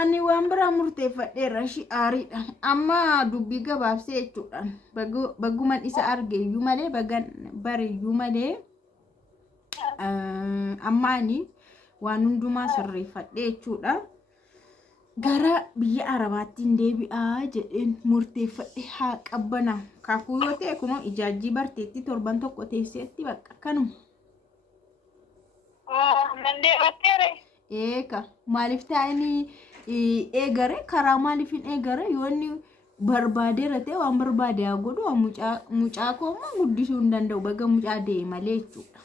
Ani waan biraa murteeffadheera shi'aariidha. Amma dubbii gabaabsee jechuudhaan bagguman isa arge iyyuu malee bare iyyuu malee amma ani waan hundumaa sirreeffadhee jechuudha. Gara biyya Arabaatti hin deebi'aa jedheen murteeffadhe haa qabbana. Kaakuu yoo ta'e kunoo ijaajjii barteetti torban tokko teesseetti bakka kanuma. Eeka maaliif taa'anii eegare karaa maaliif hin eegare yoo inni barbaadeera ta'e waan barbaade haa godhu mucaa kooma guddisuu hin danda'u baga mucaa de'e malee jechuudha.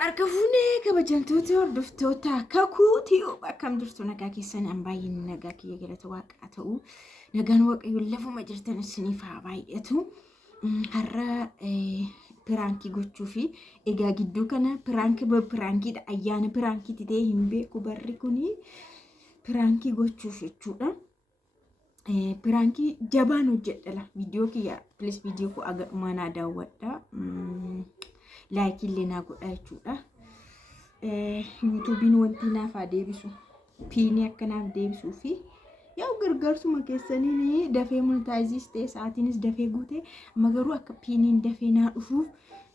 Harka fuunee kabajamtoota hordoftoota kakuutii akkam jirtu nagaa keessan an baay'een nagaa kiyya galata waaqaa ta'u nagaan waaqayyoon lafuma jirtan isiniif haa baay'atu. Har'a piraankii gochuu fi egaa gidduu kana piraankiidha ayyaana piraankii ta'ee hin beeku barri kuni piraankii gochuuf jechuudha. Piraankii jabaan hojjedhala viidiyoo kiyya please viidiyoo koo agadhumaa naa daawwadha. Like illee naa godha jechuudha. YouTubein wanti naaf haa deebisu piinii akka naaf deebisuu fi yaa'u gargaarsuma keessaniin dafee monetaayiziis ta'e sa'aatiinis dafee guute amma garuu akka piiniin dafee naa dhufuuf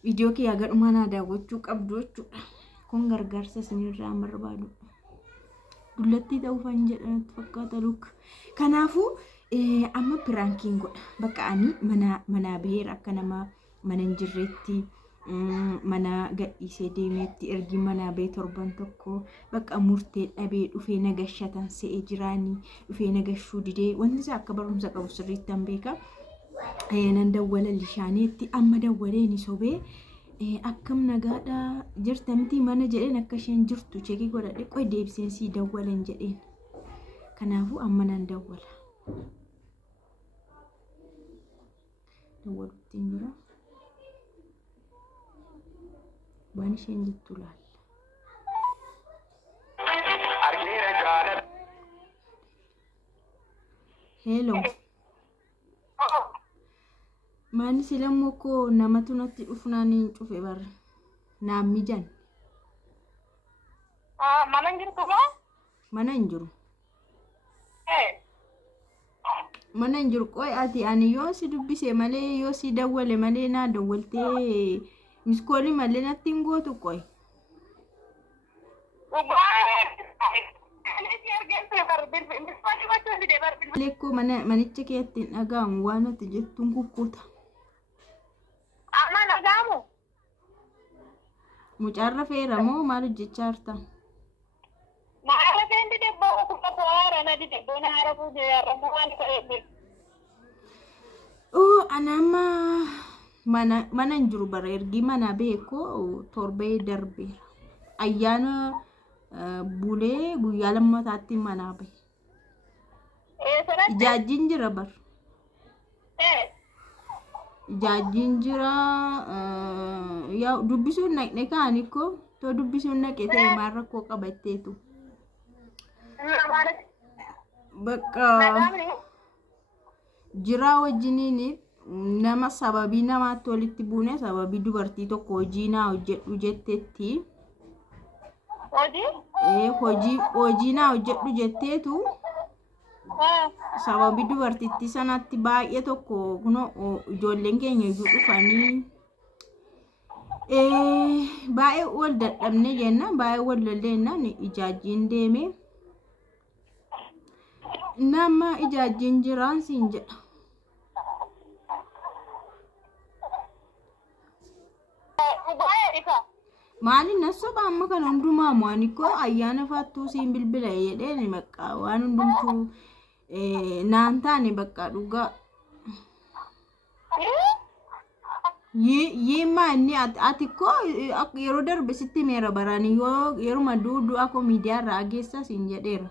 viidiyoo kiyya agadhumaa naa daawwachuu qabdu jechuudha. Kun gargaarsa isinirraa barbaadu. Dullattii ta'uufan jedhanatti fakkaata luka. Kanaafuu amma piraankiin godha. Bakka ani manaa baheera akka nama mana hin jirreetti. Mana gadhiisee deemeetti ergi mana bee torban tokko bakka murtee dhabee dhufee nagashatan se'ee jiraanii dhufee nagashuu didee wanti isaa akka barumsa qabu sirriitti hin beeka. Nan dawwala lishaaneetti amma dawwalee ni sobee akkam nagaadha jirta miti mana jedheen akka isheen jirtu cheekii godhadhe qoy deebiseen sii dawwalan jedheen. Kanaafuu amma nan dawwala. Dawwaluutti hin jira. Waan isheen jettu laalla. Hello. Maani silammoo koo namatu natti dhufnaan hin cufe barra. Naam mijan. Mana hin jirtu moo? Mana hin jiru. Mana hin jiru qoy ati ani yoo si dubbise malee yoo si dawwale malee naa dawwaltee miskooli malee natti hin gootu qoy. Lekkoo manicha keetti hin dhaga'amu waan ati jettuun kukkuta. Amma dhaga'amu? Mucaarra feera moo maal hojjechaa jirta? Maala feenti debboo kuma bohaara na di debboo na haara fuudhee yarramu waan ta'eef. Anama mana hin jiru bara ergi mana beekoo torbee darbeera. Ayyaana bulee guyyaa lammataatti mana bahe. Ijaajjiin jira bar. Ijaajjiin jira yaa dubbisuun naqne kaani ko to dubbisuun naqe ta'e maal rakkoo qabatteetu. Bakka jira wajjiniin nama sababii namaatti walitti buune sababii dubartii tokko hojii naa hojjedhu jetteetti. Hojii naa hojjedhu jetteetu sababii dubartittii sanatti baay'ee tokko kuno ijoolleen keenya iyyuu dhufanii baay'ee wal dadhabne jenna baay'ee wal lalleennan ijaajjiin deeme nama ijaajjiin jiraan siin jedha. Maali nasoba amma kan hundumaa maaniko ayyaana faattuu siin bilbila jedheen bakka waan hundumtuu naan taane bakka dhugaa. Yima inni ati ko yeroo darbe sitti meera barani yoo yeruma duudu ako miidiyaa irraa ageessa siin jedheera.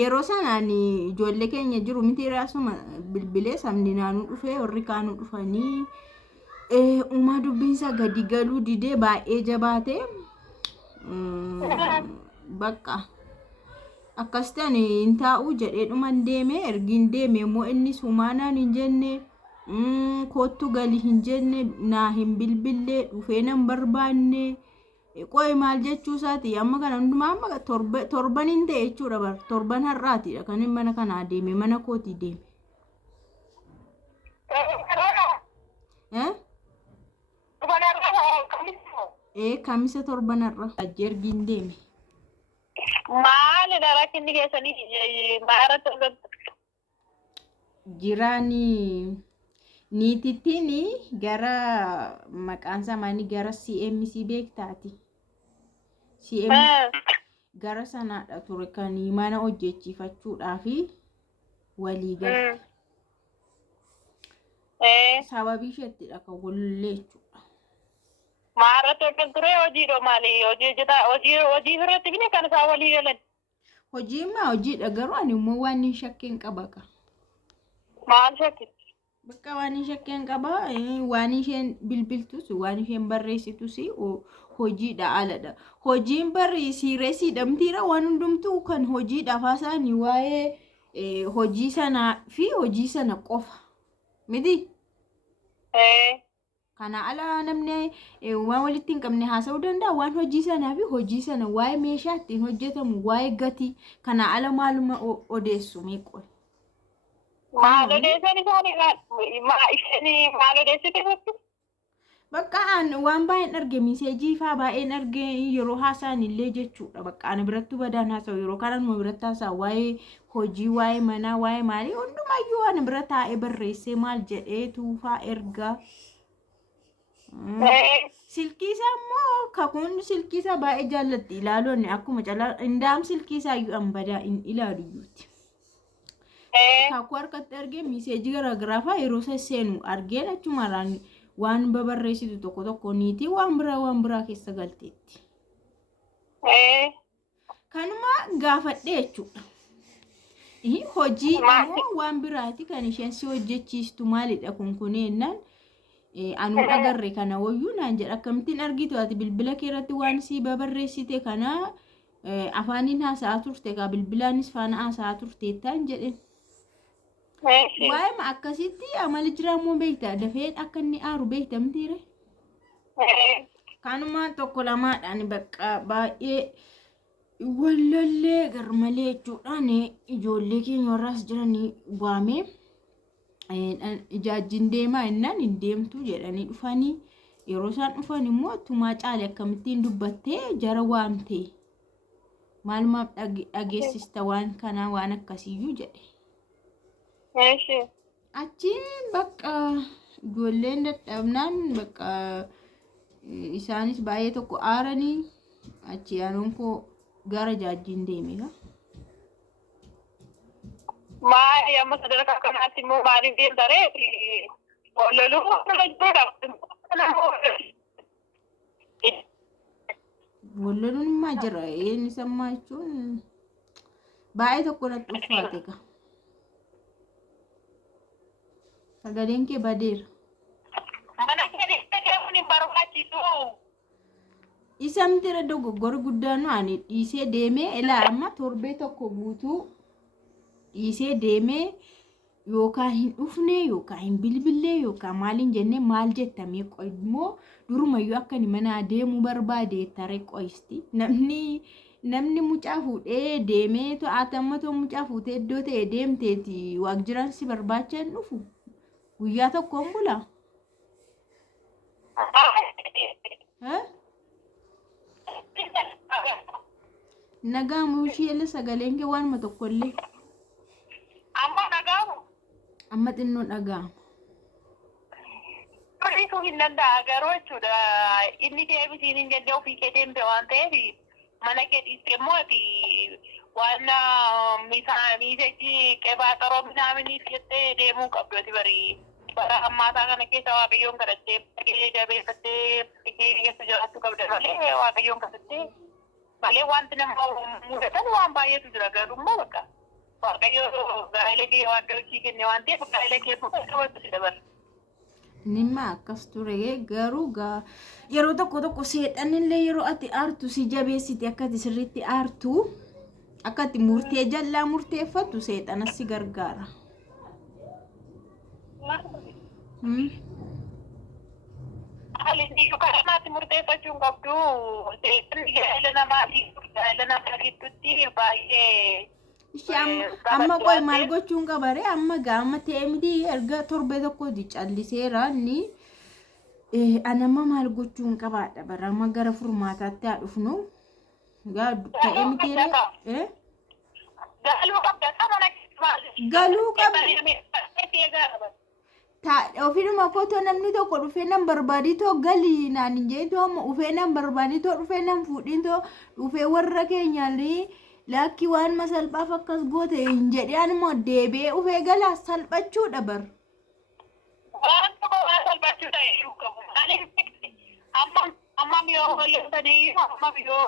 Yeroo sanaan ijoollee keenya jiru miti raasuma bilbilee sabni naannoo dhufee warri kaanuu dhufanii uumaa dubbiinsa gadi galuu didee baay'ee jabaate bakka akkasitti hin taa'u jedhee dhuman deeme ergiin deeme immoo inni sumaanaan hin jenne kottu gali hin jenne naa hin bilbillee dhufee nan barbaanne qoy maal jechuu isaati amma kana hundumaa amma torban hin ta'e jechuudha bar torban har'aatidha kan inni mana kanaa deeme mana kootii deeme. Kamisa torban har'a ajjeergiin deeme. Maalidha rakkinni keessanii maarratti argamtu? Jiraani niitittiin gara maqaan samaanii gara CMC beektaati. CMC gara sanaadha ture kan mana hojjechiifachuudhaa fi walii galte. Sababii isheettidha kan walillee jechuudha. Maarratti argamtu hojiidha maali? Hojii irratti bine kan isaa walii galan. Hojiidha garuu ani immoo waan hin shakkeen qaba ka. Maal shakki? Bakka waan hin shakkeen qaba waan isheen bilbiltus waan isheen barreessitus hojiidha aladha. Hojiin barreessii dhamtiira waan hundumtuu kan hojiidhaaf haasa'anii waa'ee hojii sanaa fi hojii sana qofa miti. Kana ala namni waan walitti hin qabne haasa'uu danda'a waan hojii sanaa fi hojii sana waa'ee meeshaa ittiin hojjetamu waa'ee gatii kana ala maaluma odeessu meeqoon. Maal odeessan isaanii maal odeessite jirti? Bakka waan baay'een arge miseejii fa'aa baay'een arge yeroo haasa'an illee jechuudha. Bakka ana birattuu badaan haasa'u yeroo kanaan biratti haasa'u waa'ee hojii waa'ee manaa waa'ee maalii hundumayyuu ana bira taa'ee barreessee maal jedhee tuufaa ergaa. Silkii isaa immoo kakuun silkii isaa baay'ee jaallatti ilaaluun akkuma calaa indaam silkii isaa iyyuu ambadaa hin ilaalu iyyuuti. Kakuu harkatti argee miseejii garaagaraa fa'aa yeroo sasseenu argeen achumarraan waan babarreessitu tokko niitii waan biraa keessa galteetti. Kanuma gaafadhee jechuudha. Hojii immoo waan biraati kan isheen si hojjechiistu maalidha kunkuneennaan. Anu agarre kana wayyuu naan jedha akkamittiin argitu ati bilbila kee irratti waan si babarreessite kana afaaniin haasa'aa turte ka bilbilaanis faana haasa'aa turteettaan jedhe. Waa'ee akkasitti amali jiraamoo beektaa dafeen akka inni aaru beektamtiire. Kanuma tokko lamaadhaan bakka baay'ee wallollee garmalee jechuudhaan ijoollee keenya warraas jiranii waamee. Ijaajjiin deemaa innaan hin deemtu jedhanii dhufanii yeroo isaan dhufan immoo tumaa caalee akkamittiin dubbattee jara waamtee maalumaaf dhageessista waan kanaa waan akkasiiyyuu jedhe. Achiin bakka ijoolleen dadhabnaan bakka isaanis baay'ee tokko aaranii achi aanuun koo gara ijaajjiin deemee. Maali amma sadarkaa kanaatti immoo maaliif deemtaree loluu walloluun maa jira inni sammaa jechuun baay'ee tokko natti ulfaate ka sagaleen kee badeera. Mana keessatti deemuun hin barbaachisu. Isa mitiira dogoggora guddaan ani dhiisee deemee ilaa amma torbee tokko guutuu dhiisee deemee yookaan hin dhufne yookaan hin bilbilee yookaan maaliin jennee maal jettamee qoymoo durumayyuu akka ni mana deemuu barbaade taree qoyisti namni mucaa fuudhee deemee to'atamma too mucaa fuutee iddoo ta'e deemteeti waajjiraan si barbaacha hin dhufu guyyaa tokkoon bula. Nagaamu ishee sagaleen kee waanuma tokkollee. Amma dhagaamu. Amma xinnoo dhagaamu. Firiisuu hin danda'a garuu jechuudha inni deebisiin hin jenne ofii kee deemte waan ta'eef mana kee dhiiste immoo waan miisejii qebaa xaroo minaaminiif jettee deemuu qabdu ati barii bara ammaataa kana keessa waaqayyoon kadhattee jabeeffattee keessa jiraachuu qabda malee waaqayyoon kadhattee malee wanti nama mudatan waan baay'eetu jira garuu immoo bakka. Waaqayyo gaa'ela kee waan galchii kenne waan ta'eef gaa'ela kee qabatu si dabarra. Nimma akkas ture garuu yeroo tokko seexanillee yeroo ati aartu si jabeessiti akka ati sirriitti aartu akka ati murtee jallaa murteeffattu seexanas si gargaara. Haalli kanaatti murteeffachuun qabdu gaa'ela namaa gidduutti baay'ee ishee amma qoy maal gochuun qabare amma gaama ta'e miti erga torbee tokkooti calliseera inni anama maal gochuun qabaadha bara amma gara furmaataatti haa dhufnu gaa ta'e miti galuu qabda ofiidhuma kootoo namni tokko dhufee nan barbaaditoo galii naan jeetoo dhufee nan barbaaditoo dhufee nan fuudhintoo dhufee warra keenyaallee laakki waan masalphaaf akkas goote hin jedhee anuma deebi'ee dhufee galaa salphachuudha bar. Waan tokko waan salphachuu ta'e jiru qabu. Amma yoo walitti amma yoo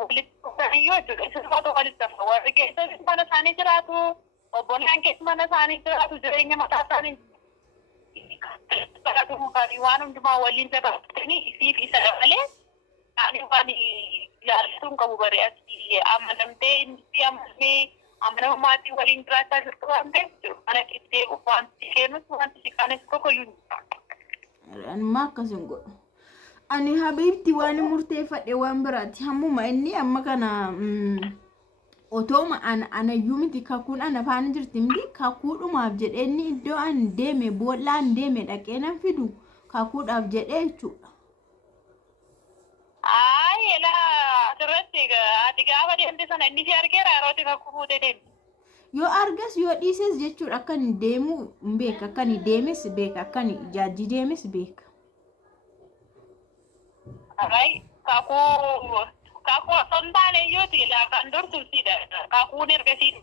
walitti dhufaniyyuu jechuudha. Isin walitti hafa. Warri keessatti mana isaanii jiraatu, obbolaan keessa mana isaanii jiraatu, jireenya mataa isaanii waan hundumaa waliin dabalatanii isiif isa malee ani waan ilaalchisuun qabu bare asii amanamtee inni amanamee amanamummaatti waliin jiraachaa jirtu waan ta'eef jiru. Mana keessee wanti kennus wanti si qaanes tokkoyyuu hin jiru. Anuma akkasuma godhu. Ani habiibti waan murteeffadhe waan biraati hammuma inni amma kana otooma anayyuu miti kakuun ana faana jirti miti kakuudhumaaf jedhee inni iddoo an deeme boollaan deeme dhaqee nan fidu kakuudhaaf jedhee jechuudha. Ela asirratti ati gaafa deemte sana inni si argeera yerootti kakuu fuutee deemte. Yoo argas yoo dhiises jechuudha akka inni deemu hin beeka akka inni deemes beeka akka inni ijaajji deemes beeka. Kakuu osoo hin taane iyyuuti kan dursuusidha. Kakuun ergasii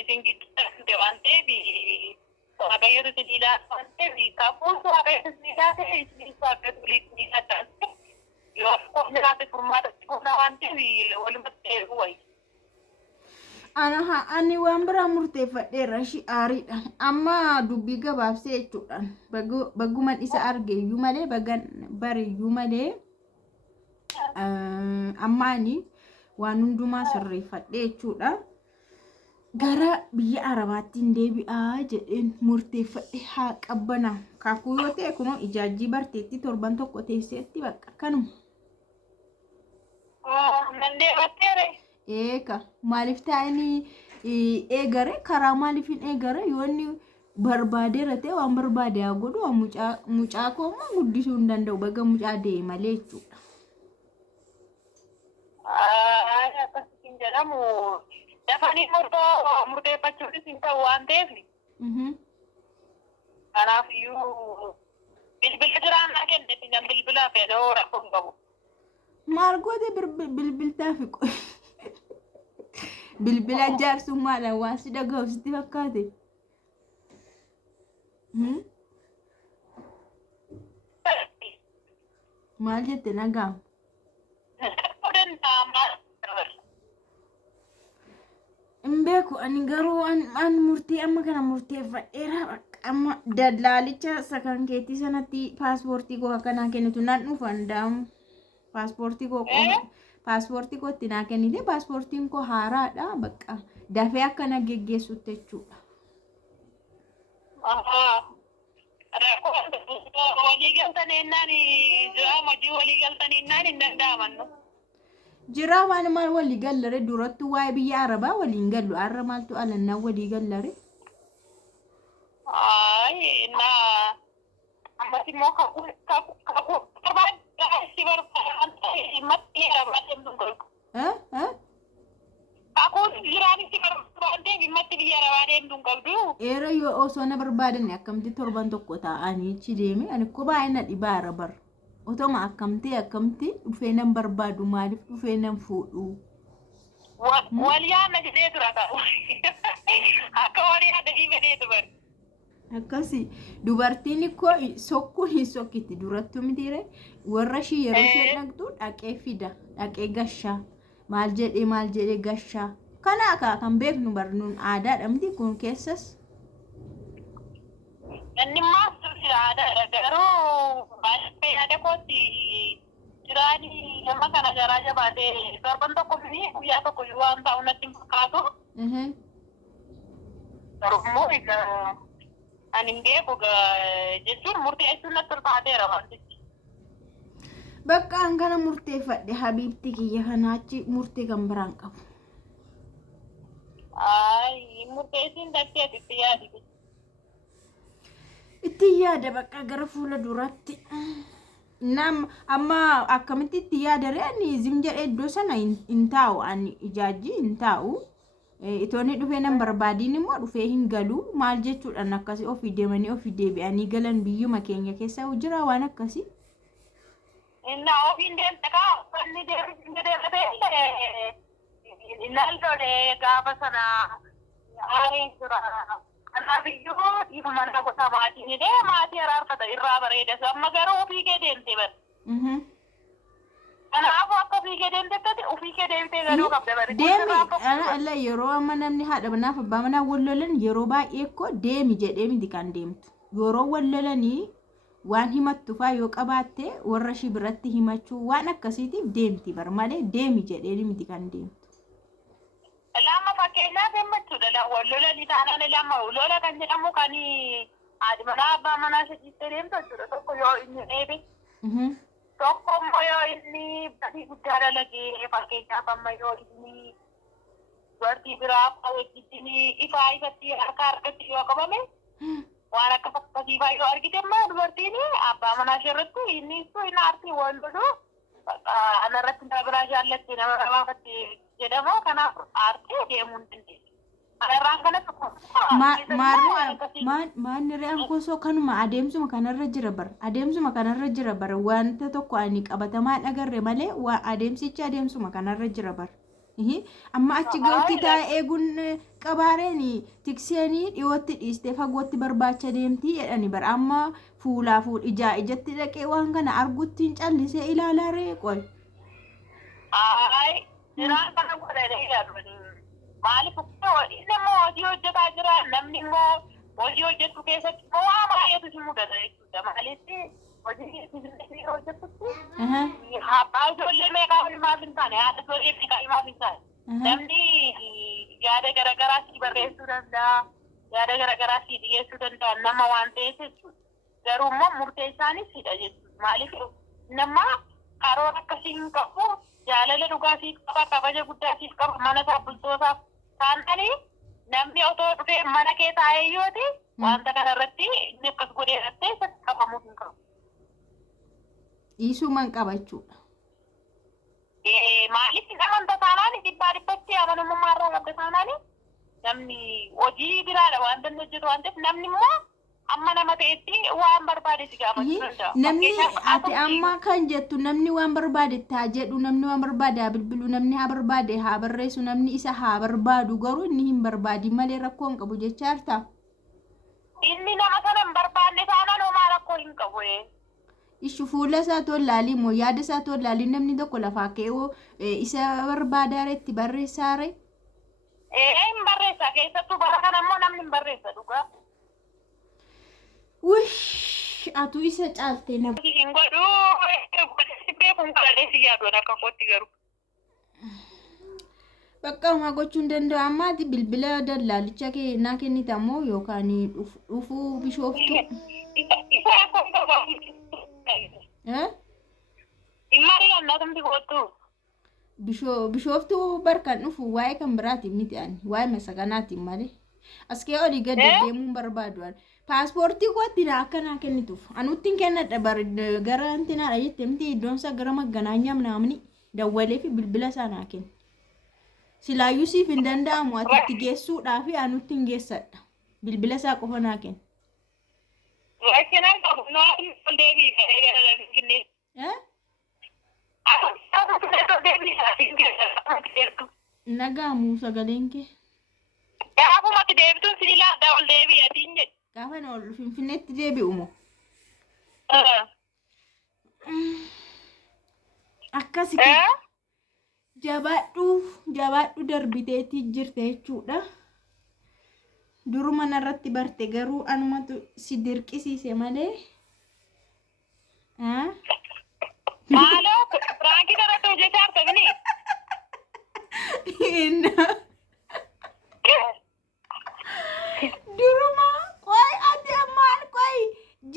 isin gidduu waan ta'eef waaqayyotu isin ilaala waan ta'eef kakuun waaqayyotu isin ilaala isin waaqayyotu isin ilaala. Yoo jiraate furmaata fuuna waan ta'eef walumatti eeguu wayi. Ani waan biraa murteeffadheera shi'aariidha. Amma dubbii gabaabsee jechuudhaan bagguman isa arge iyyuu malee bare iyyuu malee amma ani waan hundumaa sirreeffadhee jechuudha. Gara biyya Arabaatti hin deebi'aa jedheen murteeffadhe haa qabbana. Kakuu yoo ta'e kunoo ijaajjii barteetti torban tokko teesseetti bakka kanuma. Eeka maaliif taa'anii eegare karaa maaliif hin eegare yoo inni barbaadeera ta'e waan barbaade haa godhu mucaa kooma guddisuu hin danda'u baga mucaa de'e malee jechuudha. Akkasiin jedhamu dafanii murteeffachuunis hin ta'u waan ta'eef. Kanaafiyyuu bilbila jiraannaa kennetti nam bilbilaa fedhoo rakkoo hin qabu. Maal goote bilbiltaa fi qoy. Bilbila jaarsummaadhaan waan si dhaga'u sitti fakkaate. Maal jette nagaam? Hin beeku ani garuu an murtii amma kana murteeffadheera amma dallaalicha sakan keetii sanatti paaspoortii koo akkanaa kennitu nan dhufan daamu. Paaspoortii koo itti naa kennite paaspoortiin koo haaraadha bakka dafee akkana geggeessutti jechuudha. Walii galtan ennaan jiraama hojii walii galtan ennaan hin danda'amannu. Jira waan maal walii gallare duratti waa'ee biyya Arabaa waliin gallu har'a maaltu alannaa walii gallare. Ammas immoo kakuu si Kakuun jiraanis si barbaadee bimmatti biyya Arabaa deemtuun qabdu. Eera yoo osoo na barbaadan akkamti torban tokko taa'anii achi deeme ani ko baay'ee na dhibaa Arabar. Otoma akkamti dhufee nan barbaadu maaliif dhufee nan fuudhu. Wal yaadna jedhee tura ta'u. Akka wal yaadna dhiibee turan. Akkasi dubartiin koo sokkuun hin sokkiti durattuu mitiire warra ishii yeroo ishee dhaqxu dhaqee fida dhaqee gashaa maal jedhee gashaa kana kan beeknu barnuun aadaadha miti kun keessas. Inni maasuufi aadaadha garuu baay'ee yaada kootti jiraanii nama kana garaa jabaatee torban tokko fi guyyaa tokko waan ta'u natti hin fakkaatu. Garuu immoo Ani hin beeku jechuun murteessuun natti ulfaateera wantichi. Bakka an kana murteeffadhe habiibti kiyya kanaachi murtee kan biraan qabu. Murteessiin dachee itti yaadi. Itti yaada bakka gara fuula duratti. Amma akkamitti itti yaadare ani zim jedhee iddoo sana hin taa'u ani ijaajji hin taa'u. Itoonni dhufee nan barbaadiin immoo dhufee hin galu maal jechuudhaan akkasii ofii deemanii ofii deebi'anii galan biyyuma keenya keessa jira waan akkasii. Inna ofiin deemtakaa uffanni deematee ilaalloodhe gaafa sana aareen jira. Kanaaf iyyuu dhiifa mana gosa maatiin maatii araarfata irraa bareedas amma garuu ofii kee deemtee bara. Kanaafuu akka ofii kee deemtetti ofii kee deemtee garuu qabda bari. Deemi yeroo amma namni haadha manaaf abbaa manaa wal lolan yeroo baay'ee ko deemi jedhee miti kan deemtu. Yeroo wal lolanii waan himattu faa yoo qabaatte warra ishii biratti himachuu waan akkasiitiif deemti bar malee deemi jedhee miti kan deemtu. Lama fakkeenyaaf himmachuudha wal lolanii taanaan lama lola kan jedhamu kan haadhi manaa abbaa manaa shakkistee deemtu jechuudha tokko yoo inni eebe. Tokko immoo yoo inni badii guddaa dalagee fakkeenyaaf amma yoo inni dubartii biraa wajjin ifaa ifatti harka harkatti yoo qabame waan akka fakkasiifaa yoo argite immoo dubartiin abbaa manaa ishee irratti inni ibsu inni aartii wal lolu anarratti nama biraa jaallatti nama rabaafatti jedhamu kanaaf aartii deemuu hin dandeessu. Anarraan kanatti maanni re'aan kosoo kanuma adeemsuma kanarra jira bar wanta tokko ani qabatamaa dhagarre malee adeemsichi adeemsuma kanarra jira bar. Amma achi gootti taa'ee eeguun qabaareen tikseenii dhiyootti dhiistee fagootti barbaacha deemtii jedhani bar amma fuulaa ijatti dhaqee waan kana argutti hin callisee ilaalaa ree qoy. Jiraan kana godhanii yaaduu maaliif inni immoo hojii hojjetaa jira namni immoo hojii hojjetu keessatti immoo waan baay'eetu si mudata jechuudha maaliif hojii hojjetutti abbaa ijoollee meeqaa ilmaaf hin taane haadha ijoollee meeqaa ilmaaf hin taane namni yaada garaagaraa si barreessuu danda'a yaada garaagaraa si dhiyeessuu danda'a nama waan ta'eef jechuudha garuu immoo murteessaanis hidha jechuudha maaliif nama karoora akkasii hin qabu jaalala dhugaatiif qaba kabaja guddaatiif qaba mana isaa bultootaaf taananii namni otoo dhufee mana kee taa'ee yooti wanta kanarratti inni akkas godhee dhattee isatti qabamuu hin qabu. Dhiisumaan qabachuudha. Maaliif amanta taanaan dhibbaa dhibbatti amanamummaa irraa qabda taanaan namni hojii biraadha wanta inni hojjetu waan ta'eef namni immoo amma nama ta'etti waan barbaade si gaafachuu danda'a. Namni ati amma kan jettu namni waan barbaade haa jedhu namni waan barbaade haa bilbilu namni haa barbaade haa barreessu namni isa haa barbaadu garuu inni hin barbaadi malee rakkoo hin qabu jechaa jirta. Inni nama sana hin barbaanne taanaan homaa rakkoo hin qabu. Ishu fuula isaa tollaalii moo yaada isaa tollaalii namni tokko lafaa ka'ee isa barbaadaa itti barreessaare. Hin barreessa keessattuu bara kana immoo namni hin barreessa dhugaa. Wish atu isa caaltee na hin godhu beekuun kalaaleessi yaaduun akka kootti garuu. Bakka homaa gochuu hin danda'u ammaati bilbila dallaalicha naa kennitamoo yookaan dhufuu bishooftu. Bishooftuu barkan dhufu waa'ee kan biraatiin miti ani waa'ee masakanaatiin malee as kee olii gad deemuun barbaadu paaspoortii kootti akkanaa kennituuf anutti hin kennadha gara antinaadha jettee miti iddoon isaa gara Maganaanyaa namni dawwalee fi bilbila isaa naa kenna silaayyuu siif hin danda'amu ati itti geessuudhaa fi anutti hin geessadha bilbila isaa qofa naa kenna. Nagaamu sagaleen kee. Gaafumatti deebituun siilaa adda ol deebi'atiin jedhe. Gaafa na ol Finfinneetti deebi'u moo? Akkasi jabaadhu darbiteetii jirte jechuudha. Duruma narratti barte garuu anumatu si dirqisiise malee. Maaloo Firaanki daratu hojjechaa argamni. Duruma qoy ati amma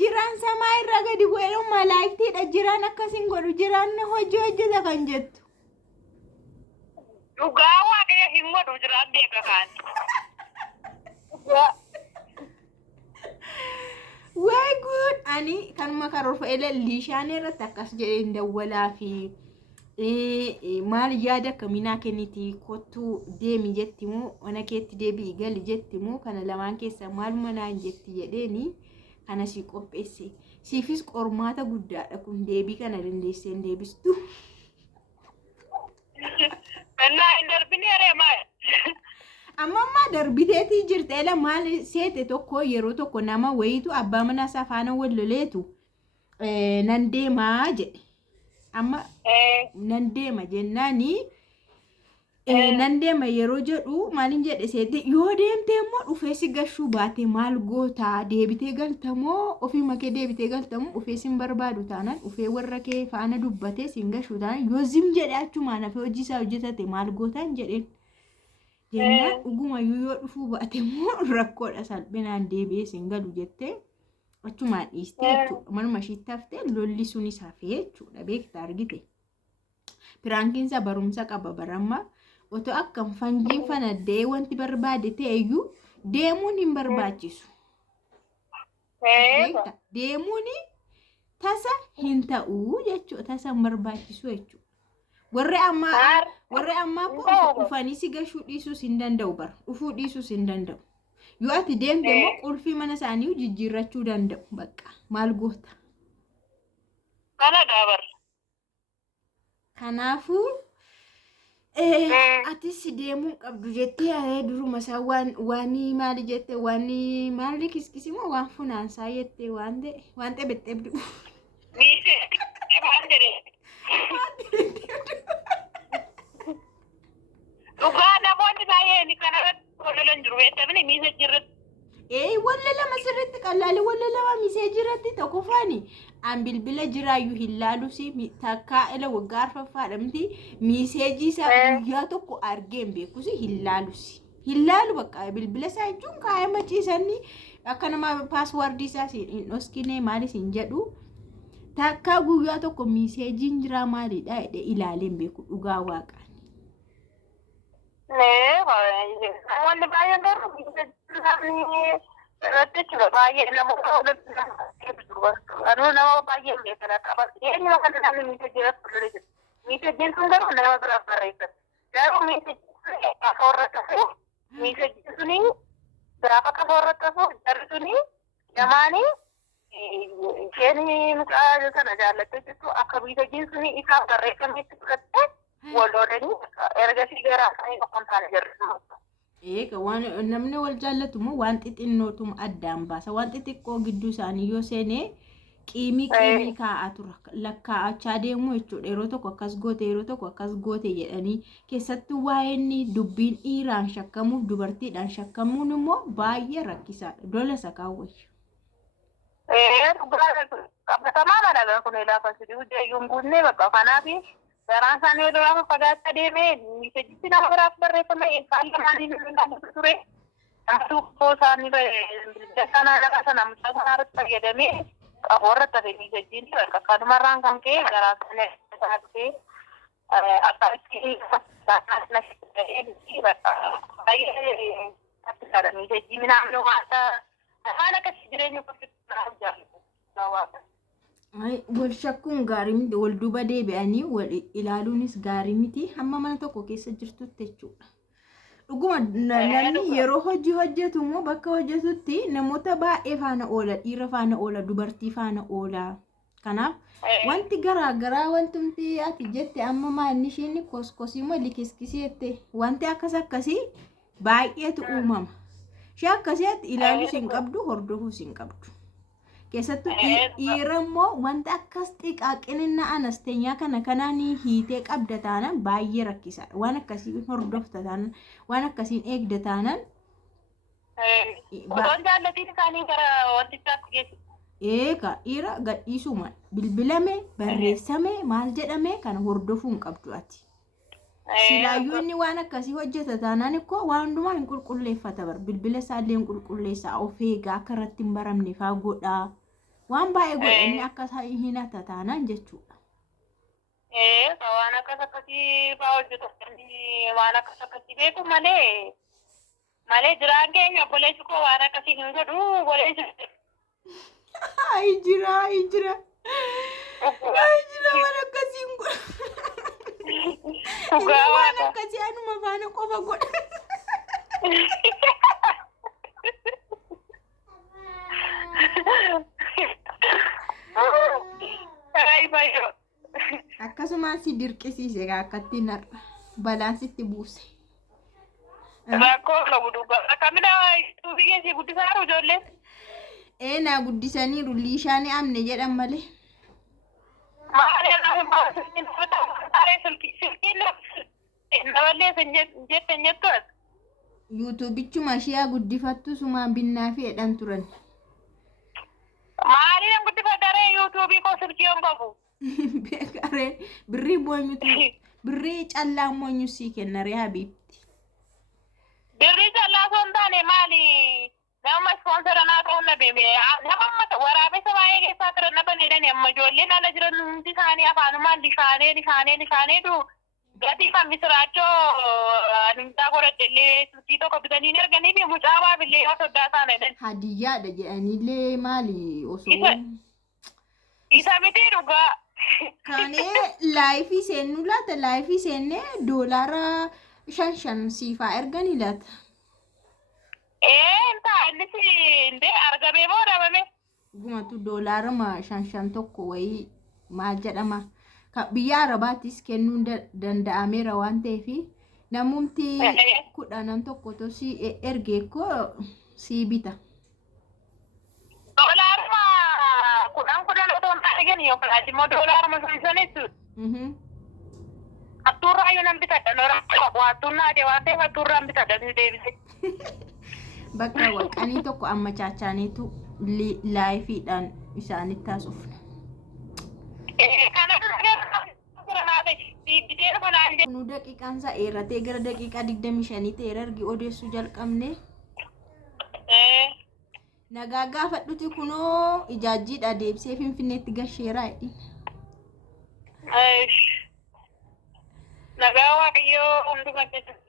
jiraan samaa irra gadi bu'ee malaayiktiidha jiraan akkasiin godhu jiraan hojii hojjeta kan jettu. Dhugaa waaqayyo hin godhu jiraan beeka kaani. Way good ani kanuma karoorfa'ee liishaan irratti akkas jedheen dawwalaa fi maal yaada akkaminaa kenniti kottuu deemi jettimoo ona keetti deebi'i gali jettimoo kana lamaan keessa maaluma naan jetti jedheeni kana si qopheesse siifis qormaata guddaadha kun deebii kana dandeessee hin deebistu. Annaa hin darbine aree maal? Amma darbiteetii jirteela maal seete tokko yeroo tokko nama wayitu abbaa manaa isaa faana wal loleetu nan deemaa jedhe. Amma nan deema jennaani nan deema yeroo jedhu maalin jedhe seete yoo deemtee immoo dhufee si gashuu baate maal goota deebitee galtamoo ofii makee deebitee galtamoo dhufee sin barbaadu taanaan dhufee warra kee faana dubbatee sin gashuu taanaan yoo zim jedhe achumaan hafee hojii isaa hojjetate maal gootaan jedheen jennaan dhugumayyuu yoo dhufuu baate immoo rakkoodha salphinaan deebi'ee sin galu jettee achumaan dhiistee jechuudha. Manuma ishiitti haftee lolli sunis hafee jechuudha beektaa argite. Piraankiinsa barumsa qaba baramma otoo akkam fanjiin fanaddee wanti barbaade ta'eyyuu deemuun hin barbaachisu. Deemuun tasa hin ta'uu jechuudha tasa hin barbaachisu jechuudha. Warri ammaa kun dhufanii si gashuu dhiisuus hin danda'u bara dhufuu dhiisuus hin danda'u. Yoo ati deemte immoo qulfii mana isaanii jijjiirrachuu danda'u bakka maal goota. Kana daabar. Kanaafuu atis deemuu qabdu jettee duruma isaa waan maali jettee waan maali kiskisimoo waan funaansaa jettee waan ta'e bettee bidu. Waan jedhee. Dhugaa namoonni baay'een kanarratti walolan jiru beektamni miisa jirratti. Walla lama sirriitti qal'aali walla lama misee jirratti tokko faani an bilbila jiraayyuu hin laalusi takkaa ila waggaa arfaffaadha miti miseejii isaa guyyaa tokko argeen beekusi hin laalu bakka bilbila isaa jechuun kaayama ciisanni akka nama paaswaardii isaa hin dhoskine maalis hin jedhu takkaa guyyaa tokko miseejiin jiraa maalidha jedhee ilaaleen beeku dhugaa waaqaa. Namoonni baay'een garuu irratti jira baay'ee namoota nama baay'ee beekana qaba. Eenyuma kan namni miidhagina fuuldura jiru. Miidhagina sun garuu nama biraaf barreeffatu. Garuu miidhagina akka warra tafu miidhagina suni biraaf akka warra tafu jarri suni lamaanii isheen mucaa sana jaallattee jirtu akka miidhagina suni isaaf barreeffametti fudhattee waloolanii ergasii garaa isaanii tokkoon taane jirru. Waan namni wal jaallatu moo waan xixinnootum addaan baasa waan xixiqqoo gidduu isaanii yoo seenee qiimii kaa'aa tura lakkaa'achaa deemu jechuudha. Yeroo tokko akkas goote yeroo tokko akkas goote jedhanii keessattuu waa'een dubbiin dhiiraan shakkamuuf dubartiidhaan shakkamuun immoo baay'ee rakkisaadha. Dola isa kaawwachuu. Qabatamaa madaqaa kun ilaafa sidii hojjeeyuun guunnee bakka kanaafi garaan isaanii irraa fagaachaa deemee miidhagina nama biraaf barreeffame isaan lamaanii lolaa ture. Namatu isaanii bilbila lafa sana mucaa sanaa irratti fayyadamee warra tafe miidhagina bakka kanumarraan kan ka'e garaa isaanii isaa dhufee akka itti baay'ee rakkisaadha miidhagina naannoo waanta waan akkasii jireenya qophii jaallatu. Wal shakkuun gaarii miti wal duuba deebi'anii wal ilaaluunis gaarii miti hamma mana tokko keessa jirtutti jechuudha. Dhuguma namni yeroo hojii hojjetu immoo bakka hojjetutti namoota baay'ee faana oola dhiira faana oola dubartii faana oola. Kanaaf wanti garaa wantumti ati jette amma maanni ishiin koskosii moo likiskisii wanti akkasii baay'eetu uumama. Ishee akkasitti ilaaluus hin qabdu hordofuus hin qabdu. Keessattuu dhiira immoo wanta akkas xiqqaaqinina anasteenyaa kanaan hiitee qabda taanaan baay'ee rakkisaadha. Waan akkasii hordofta taanaan waan akkasiin eegda taanaan. Otoon jaallatiin isaanii gara wantichaatti geessu. Dhiira gadhiisumaan bilbilame barreessame maal jedhame kana hordofuu hin qabdu ati. Silaayyuu inni waan akkasii hojjeta taanaan ikkoo waan hundumaa hin qulqulleeffata bar bilbila isaallee hin qulqulleessa of eegaa akka irratti hin baramne faa godhaa. waan baay'ee godhanii akka hin taanaan jechuudha. Waan akkasii fa'aa hojjetanii waan akkasii beeku malee jiraan keenya obboleessi koo waan akkasii hin godhu golee jirti. Jira waan akkasii hin godhu. Waan akkasii anuma faana qofa godha. Akkasumas si dirqisiise akkatti balaan sitti buuse. Rakkoo qabu dhugaa. Akkamidha tuubii keessi guddisaa ijoollee? Naa guddisaniiru liishaan amne jedhan malee. Silkiin jettu yuutuubichuma ishee guddifattu sumaan binnaa fi jedhan turan. Maaliin guddifadharee yuutuubii koo silkii hin qabu? Beekaree birrii boonyutu birrii callaa moonyu sii kenna ree habiibti. Birrii callaa osoo hin taane maali? Nama ispoonsara naa ta'uun na beeme. Nama waraabessa baay'ee keessaa turan na baneedhani amma ijoolleen ala jiran hundi isaanii afaanumaan lishaaneetu gatii kan misiraachoo nimtaa godhadhellee silkii tokko bitanii erganii fi mucaa baabillee yoo soddaa isaan jedhan. Hadiyyaadha jedhanillee maali osoo. Isa miti dhugaa. Kanee laayifii seennu laata laayifii seennee doolaara 5 siifaa erganii laata. Innis indee argamee moo dhabame? Gumatu doolaara 5 tokko wayii maal jedhama. Biyya Arabaattis kennuun danda'ameera waan ta'eef namumti 10 tokko tosii ergee koo sii bita. Doolaaruma 10 otoo hin argani yookaan immoo doolaaruma 5 hattuurraa yoo nan bitadha waattuun naadee waan ta'eef hattuurraan bitadha ni deebise. Bakka waqanii tokko amma chaachaaniitu laayifiidhaan isaanitti taasifna. Nu daqiiqaan isaa dheeratee gara daqiiqaa 25 ta'e ergi odeessuu jalqabne. Nagaa gaafadhuti kunoo ijaajjiidha deebisee Finfinneetti gasheeraa jedhi. Nagaa waaqayyoo hunduma keessatti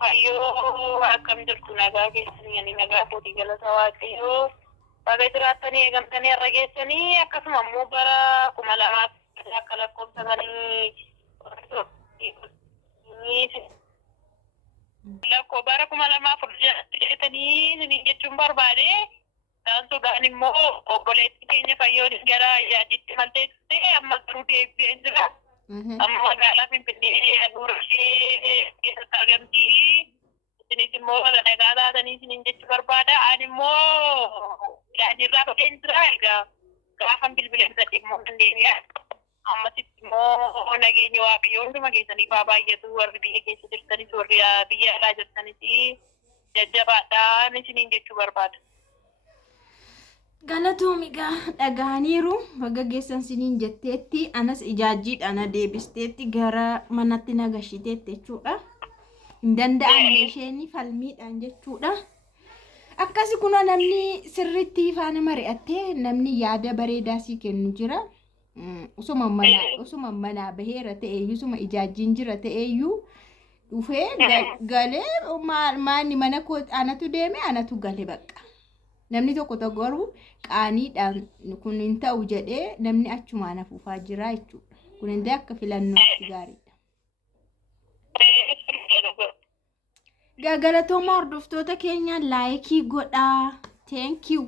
waaqayyoo akkam jirtu nagaa keessanii ani nagaa kootii galata waaqayyoo baga jiraatanii eegamtanii irra geessanii akkasuma immoo bara 2000 akka lakkoofsa bara 2000 jedhanii jechuun barbaade daansuudhaan immoo obboleettii keenya fayyoon gara yaajitti maltee turte amma garuu deebi'een jira. Amma magaalaa Finfinnee duurashee keessatti argamti. Isinis immoo nagaa taatanii isiniin jechuu barbaada. Ani immoo yaajirraa bakeen jira egaa gaafan bilbileessa dhimmoo dandeenya. Ammasitti immoo nageenya waaqayyoo hunduma keessanii faa baay'atu warri biyya keessa jirtanis warri biyya alaa jirtanis jajjabaadhaan isiniin jechuu barbaada. Galatoomigaa dhagaaniiru baga geessan siniin jetteetti anas ijaajjiidhaan deebisteetti gara manatti nagashiteetti jechuudha. Hin danda'amne isheen falmiidhaan jechuudha. Akkasi kuna namni sirriitti faana mari'attee namni yaada bareedaa sii kennu jira. Osuma manaa baheera ta'eeyyuu osuma ijaajjiin jira ta'eeyyuu dhufee galee maanni mana koo anatu deeme anatu gale bakka. Namni tokko garuu qaaniidhaan kun hin ta'u jedhee namni achumaan hafuufaa jira jechuudha. Kun illee akka filannootti gaariidha. Galatooma hordoftoota keenya laayikii godhaa. Thank you.